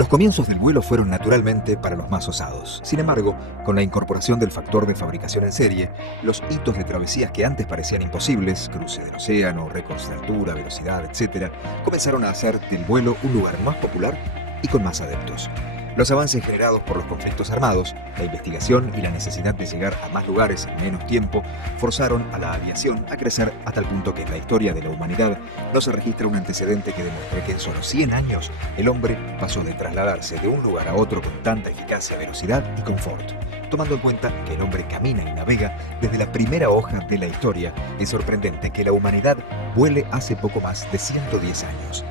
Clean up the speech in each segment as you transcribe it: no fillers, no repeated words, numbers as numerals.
Los comienzos del vuelo fueron naturalmente para los más osados. Sin embargo, con la incorporación del factor de fabricación en serie, los hitos de travesías que antes parecían imposibles, cruce del océano, récords de altura, velocidad, etc., comenzaron a hacer del vuelo un lugar más popular y con más adeptos. Los avances generados por los conflictos armados, la investigación y la necesidad de llegar a más lugares en menos tiempo forzaron a la aviación a crecer a tal punto que en la historia de la humanidad no se registra un antecedente que demuestre que en solo 100 años el hombre pasó de trasladarse de un lugar a otro con tanta eficacia, velocidad y confort. Tomando en cuenta que el hombre camina y navega desde la primera hoja de la historia, es sorprendente que la humanidad vuele hace poco más de 110 años.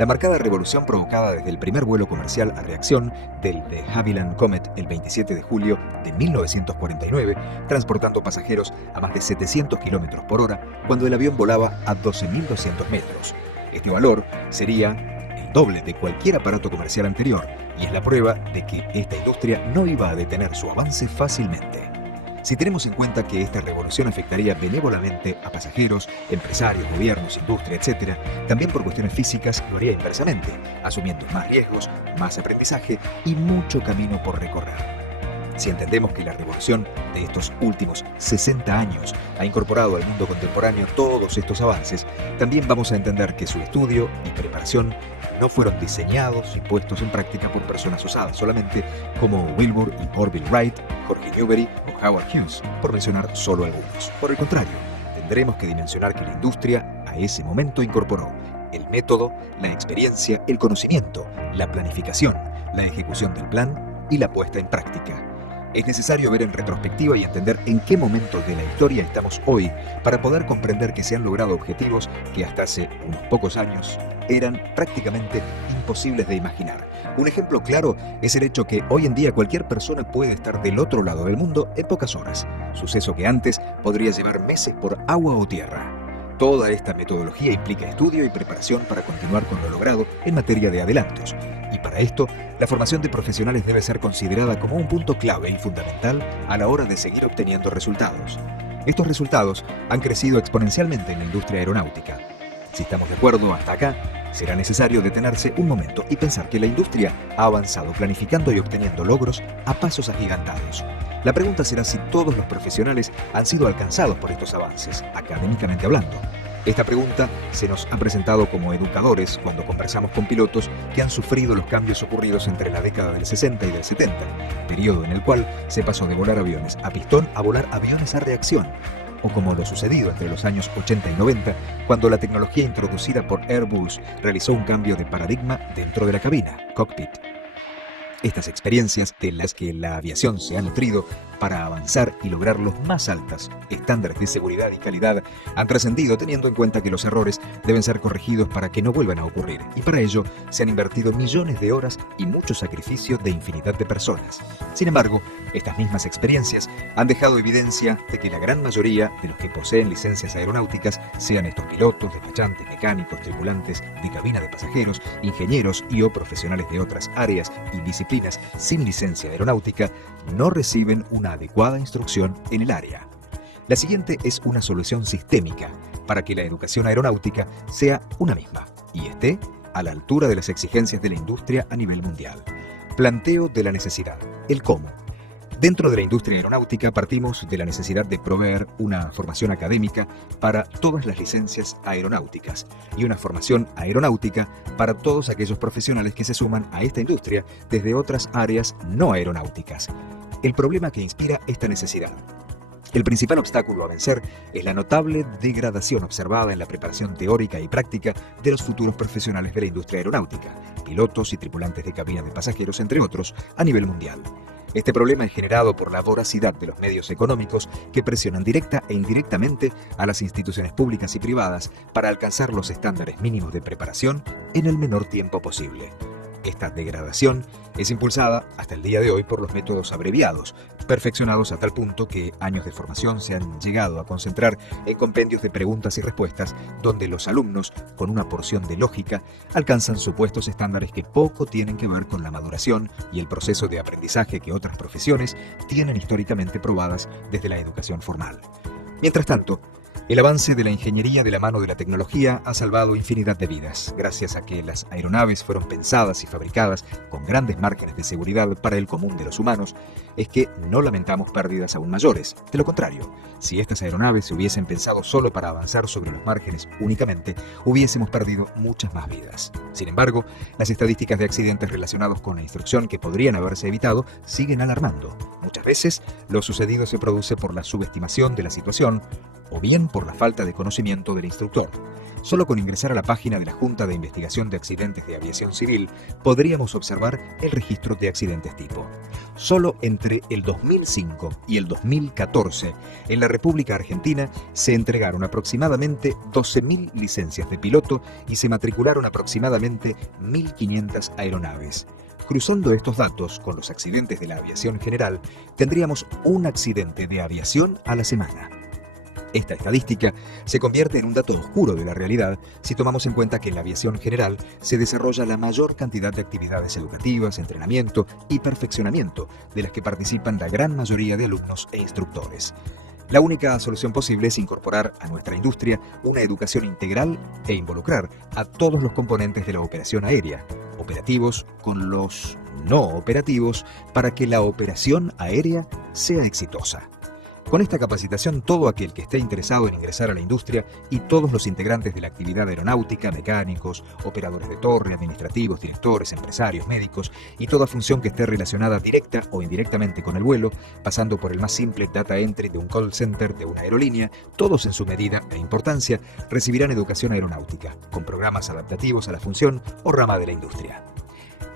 La marcada revolución provocada desde el primer vuelo comercial a reacción del de Havilland Comet el 27 de julio de 1949, transportando pasajeros a más de 700 km por hora cuando el avión volaba a 12.200 metros. Este valor sería el doble de cualquier aparato comercial anterior y es la prueba de que esta industria no iba a detener su avance fácilmente. Si tenemos en cuenta que esta revolución afectaría benévolamente a pasajeros, empresarios, gobiernos, industria, etc., también por cuestiones físicas lo haría inversamente, asumiendo más riesgos, más aprendizaje y mucho camino por recorrer. Si entendemos que la revolución de estos últimos 60 años ha incorporado al mundo contemporáneo todos estos avances, también vamos a entender que su estudio y preparación no fueron diseñados y puestos en práctica por personas osadas solamente, como Wilbur y Orville Wright, Jorge Newbery o Howard Hughes, por mencionar solo algunos. Por el contrario, tendremos que dimensionar que la industria a ese momento incorporó el método, la experiencia, el conocimiento, la planificación, la ejecución del plan y la puesta en práctica. Es necesario ver en retrospectiva y entender en qué momento de la historia estamos hoy para poder comprender que se han logrado objetivos que hasta hace unos pocos años eran prácticamente imposibles de imaginar. Un ejemplo claro es el hecho que hoy en día cualquier persona puede estar del otro lado del mundo en pocas horas, suceso que antes podría llevar meses por agua o tierra. Toda esta metodología implica estudio y preparación para continuar con lo logrado en materia de adelantos. Y para esto, la formación de profesionales debe ser considerada como un punto clave y fundamental a la hora de seguir obteniendo resultados. Estos resultados han crecido exponencialmente en la industria aeronáutica. Si estamos de acuerdo hasta acá, será necesario detenerse un momento y pensar que la industria ha avanzado planificando y obteniendo logros a pasos agigantados. La pregunta será si todos los profesionales han sido alcanzados por estos avances, académicamente hablando. Esta pregunta se nos ha presentado como educadores cuando conversamos con pilotos que han sufrido los cambios ocurridos entre la década del 60 y del 70, periodo en el cual se pasó de volar aviones a pistón a volar aviones a reacción, o como lo sucedido entre los años 80 y 90, cuando la tecnología introducida por Airbus realizó un cambio de paradigma dentro de la cabina, cockpit. Estas experiencias de las que la aviación se ha nutrido para avanzar y lograr los más altos estándares de seguridad y calidad han trascendido teniendo en cuenta que los errores deben ser corregidos para que no vuelvan a ocurrir, y para ello se han invertido millones de horas y mucho sacrificio de infinidad de personas. Sin embargo, estas mismas experiencias han dejado evidencia de que la gran mayoría de los que poseen licencias aeronáuticas, sean estos pilotos, despachantes, mecánicos, tripulantes de cabina de pasajeros, ingenieros y o profesionales de otras áreas y disciplinas sin licencia aeronáutica, no reciben una adecuada instrucción en el área. La siguiente es una solución sistémica para que la educación aeronáutica sea una misma y esté a la altura de las exigencias de la industria a nivel mundial. Planteo de la necesidad, el cómo. Dentro de la industria aeronáutica partimos de la necesidad de proveer una formación académica para todas las licencias aeronáuticas y una formación aeronáutica para todos aquellos profesionales que se suman a esta industria desde otras áreas no aeronáuticas. El problema que inspira esta necesidad. El principal obstáculo a vencer es la notable degradación observada en la preparación teórica y práctica de los futuros profesionales de la industria aeronáutica, pilotos y tripulantes de cabina de pasajeros, entre otros, a nivel mundial. Este problema es generado por la voracidad de los medios económicos que presionan directa e indirectamente a las instituciones públicas y privadas para alcanzar los estándares mínimos de preparación en el menor tiempo posible. Esta degradación es impulsada hasta el día de hoy por los métodos abreviados, perfeccionados a tal punto que años de formación se han llegado a concentrar en compendios de preguntas y respuestas donde los alumnos, con una porción de lógica, alcanzan supuestos estándares que poco tienen que ver con la maduración y el proceso de aprendizaje que otras profesiones tienen históricamente probadas desde la educación formal. Mientras tanto, El avance de la ingeniería de la mano de la tecnología ha salvado infinidad de vidas, gracias a que las aeronaves fueron pensadas y fabricadas con grandes márgenes de seguridad para el común de los humanos. Es que no lamentamos pérdidas aún mayores. De lo contrario, si estas aeronaves se hubiesen pensado solo para avanzar sobre los márgenes únicamente, hubiésemos perdido muchas más vidas. Sin embargo, las estadísticas de accidentes relacionados con la instrucción que podrían haberse evitado siguen alarmando. Muchas veces, lo sucedido se produce por la subestimación de la situación o bien por la falta de conocimiento del instructor. Solo con ingresar a la página de la Junta de Investigación de Accidentes de Aviación Civil podríamos observar el registro de accidentes tipo. Solo entre el 2005 y el 2014, en la República Argentina se entregaron aproximadamente 12.000 licencias de piloto y se matricularon aproximadamente 1.500 aeronaves. Cruzando estos datos con los accidentes de la aviación general, tendríamos un accidente de aviación a la semana. Esta estadística se convierte en un dato oscuro de la realidad si tomamos en cuenta que en la aviación general se desarrolla la mayor cantidad de actividades educativas, entrenamiento y perfeccionamiento de las que participan la gran mayoría de alumnos e instructores. La única solución posible es incorporar a nuestra industria una educación integral e involucrar a todos los componentes de la operación aérea, operativos con los no operativos, para que la operación aérea sea exitosa. Con esta capacitación, todo aquel que esté interesado en ingresar a la industria y todos los integrantes de la actividad aeronáutica, mecánicos, operadores de torre, administrativos, directores, empresarios, médicos y toda función que esté relacionada directa o indirectamente con el vuelo, pasando por el más simple data entry de un call center de una aerolínea, todos en su medida e importancia recibirán educación aeronáutica, con programas adaptativos a la función o rama de la industria.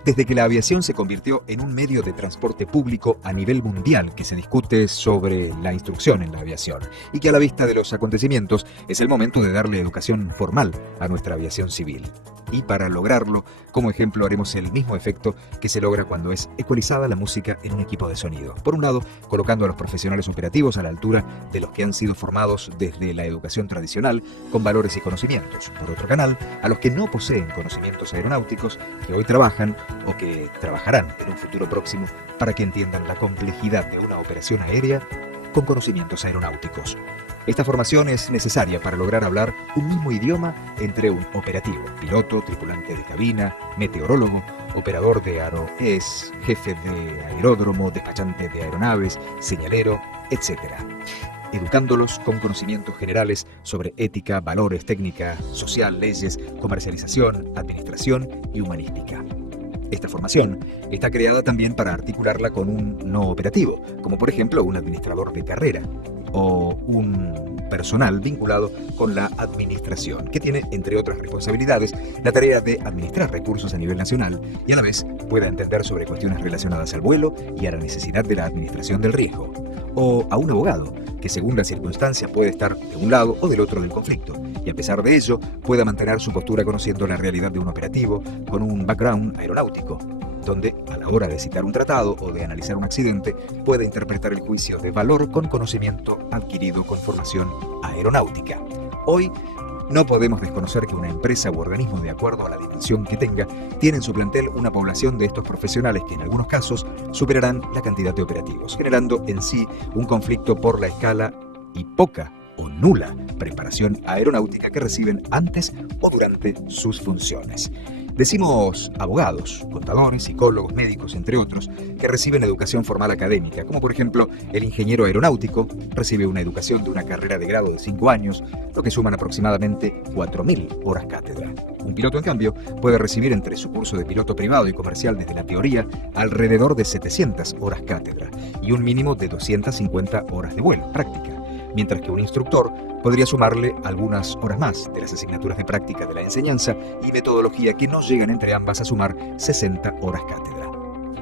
Desde que la aviación se convirtió en un medio de transporte público a nivel mundial que se discute sobre la instrucción en la aviación y que a la vista de los acontecimientos es el momento de darle educación formal a nuestra aviación civil. Y para lograrlo, como ejemplo, haremos el mismo efecto que se logra cuando es ecualizada la música en un equipo de sonido. Por un lado, colocando a los profesionales operativos a la altura de los que han sido formados desde la educación tradicional, con valores y conocimientos. Por otro canal, a los que no poseen conocimientos aeronáuticos, que hoy trabajan o que trabajarán en un futuro próximo para que entiendan la complejidad de una operación aérea con conocimientos aeronáuticos. Esta formación es necesaria para lograr hablar un mismo idioma entre un operativo, piloto, tripulante de cabina, meteorólogo, operador de aeroes, jefe de aeródromo, despachante de aeronaves, señalero, etc., educándolos con conocimientos generales sobre ética, valores, técnica, social, leyes, comercialización, administración y humanística. Esta formación está creada también para articularla con un no operativo, como por ejemplo un administrador de carrera o un personal vinculado con la administración, que tiene, entre otras responsabilidades, la tarea de administrar recursos a nivel nacional y a la vez pueda entender sobre cuestiones relacionadas al vuelo y a la necesidad de la administración del riesgo. O a un abogado, que según la circunstancia puede estar de un lado o del otro del conflicto, y a pesar de ello pueda mantener su postura conociendo la realidad de un operativo con un background aeronáutico, donde a la hora de citar un tratado o de analizar un accidente puede interpretar el juicio de valor con conocimiento adquirido con formación aeronáutica. Hoy no podemos desconocer que una empresa u organismo, de acuerdo a la dimensión que tenga, tiene en su plantel una población de estos profesionales que en algunos casos superarán la cantidad de operativos, generando en sí un conflicto por la escala y poca o nula preparación aeronáutica que reciben antes o durante sus funciones. Decimos abogados, contadores, psicólogos, médicos, entre otros, que reciben educación formal académica, como por ejemplo el ingeniero aeronáutico recibe una educación de una carrera de grado de 5 años, lo que suman aproximadamente 4.000 horas cátedra. Un piloto, en cambio, puede recibir entre su curso de piloto privado y comercial desde la teoría alrededor de 700 horas cátedra y un mínimo de 250 horas de vuelo, práctica, mientras que un instructor podría sumarle algunas horas más de las asignaturas de práctica de la enseñanza y metodología que no llegan entre ambas a sumar 60 horas cátedra.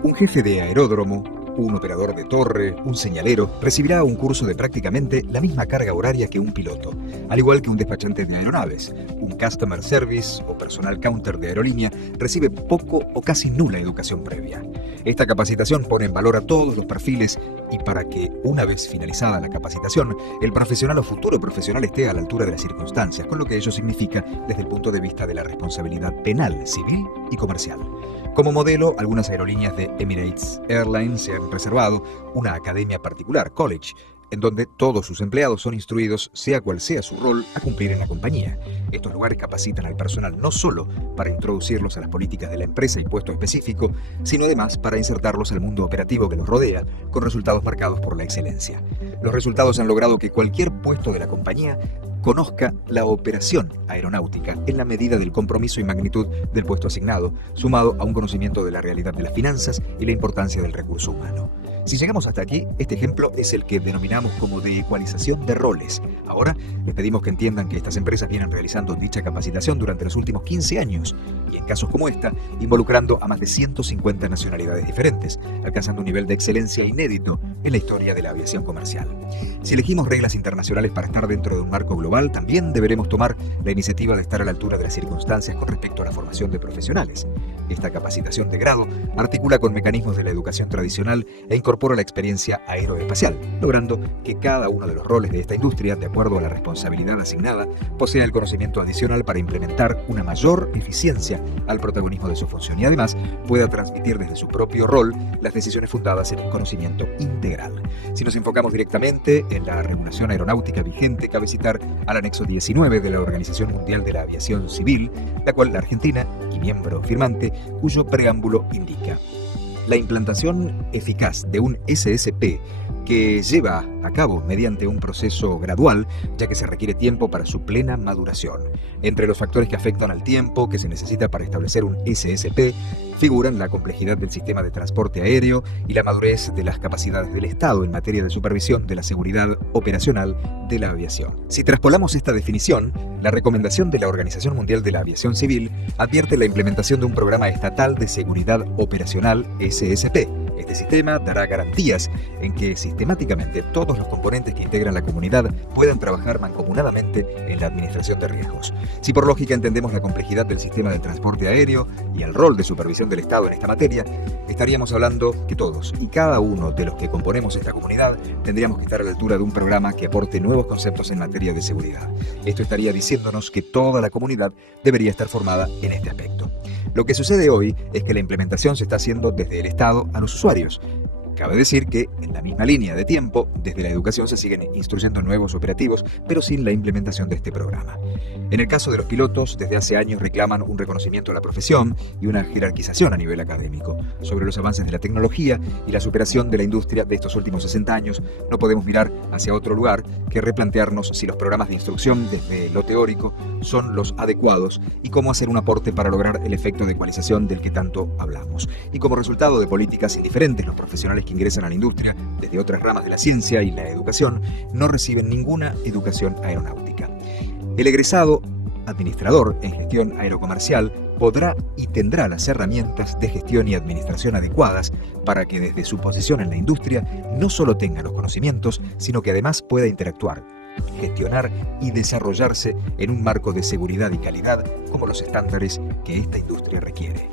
Un jefe de aeródromo, un operador de torre, un señalero, recibirá un curso de prácticamente la misma carga horaria que un piloto, al igual que un despachante de aeronaves. Un customer service o personal counter de aerolínea recibe poco o casi nula educación previa. Esta capacitación pone en valor a todos los perfiles y para que, una vez finalizada la capacitación, el profesional o futuro profesional esté a la altura de las circunstancias, con lo que ello significa desde el punto de vista de la responsabilidad penal, civil y comercial. Como modelo, algunas aerolíneas de Emirates Airlines se han reservado una academia particular, college, en donde todos sus empleados son instruidos, sea cual sea su rol, a cumplir en la compañía. Estos lugares capacitan al personal no solo para introducirlos a las políticas de la empresa y puesto específico, sino además para insertarlos al mundo operativo que los rodea, con resultados marcados por la excelencia. Los resultados han logrado que cualquier puesto de la compañía conozca la operación aeronáutica en la medida del compromiso y magnitud del puesto asignado, sumado a un conocimiento de la realidad de las finanzas y la importancia del recurso humano. Si llegamos hasta aquí, este ejemplo es el que denominamos como de ecualización de roles. Ahora les pedimos que entiendan que estas empresas vienen realizando dicha capacitación durante los últimos 15 años y en casos como esta, involucrando a más de 150 nacionalidades diferentes, alcanzando un nivel de excelencia inédito en la historia de la aviación comercial. Si elegimos reglas internacionales para estar dentro de un marco global, también deberemos tomar la iniciativa de estar a la altura de las circunstancias con respecto a la formación de profesionales. Esta capacitación de grado articula con mecanismos de la educación tradicional e incorpora la experiencia aeroespacial, logrando que cada uno de los roles de esta industria, de acuerdo a la responsabilidad asignada, posea el conocimiento adicional para implementar una mayor eficiencia al protagonismo de su función y además pueda transmitir desde su propio rol las decisiones fundadas en un conocimiento integral. Si nos enfocamos directamente en la regulación aeronáutica vigente, cabe citar al anexo 19 de la Organización Mundial de la Aviación Civil, la cual la Argentina, y miembro firmante, cuyo preámbulo indica: la implantación eficaz de un SSP que lleva a cabo mediante un proceso gradual, ya que se requiere tiempo para su plena maduración. Entre los factores que afectan al tiempo que se necesita para establecer un SSP figuran la complejidad del sistema de transporte aéreo y la madurez de las capacidades del Estado en materia de supervisión de la seguridad operacional de la aviación. Si traspolamos esta definición, la recomendación de la Organización Mundial de la Aviación Civil advierte la implementación de un programa estatal de seguridad operacional SSP. Este sistema dará garantías en que sistemáticamente todos los componentes que integran la comunidad puedan trabajar mancomunadamente en la administración de riesgos. Si por lógica entendemos la complejidad del sistema de transporte aéreo y el rol de supervisión del Estado en esta materia, estaríamos hablando que todos y cada uno de los que componemos esta comunidad tendríamos que estar a la altura de un programa que aporte nuevos conceptos en materia de seguridad. Esto estaría diciéndonos que toda la comunidad debería estar formada en este aspecto. Lo que sucede hoy es que la implementación se está haciendo desde el Estado a los usuarios. Cabe decir que, en la misma línea de tiempo, desde la educación se siguen instruyendo nuevos operativos, pero sin la implementación de este programa. En el caso de los pilotos, desde hace años reclaman un reconocimiento de la profesión y una jerarquización a nivel académico. Sobre los avances de la tecnología y la superación de la industria de estos últimos 60 años, no podemos mirar hacia otro lugar que replantearnos si los programas de instrucción desde lo teórico son los adecuados y cómo hacer un aporte para lograr el efecto de ecualización del que tanto hablamos. Y como resultado de políticas indiferentes, los profesionales que ingresan a la industria desde otras ramas de la ciencia y la educación no reciben ninguna educación aeronáutica. El egresado administrador en gestión aerocomercial podrá y tendrá las herramientas de gestión y administración adecuadas para que desde su posición en la industria no solo tenga los conocimientos, sino que además pueda interactuar, gestionar y desarrollarse en un marco de seguridad y calidad como los estándares que esta industria requiere.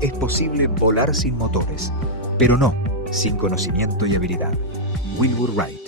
Es posible volar sin motores, pero no sin conocimiento y habilidad. Wilbur Wright.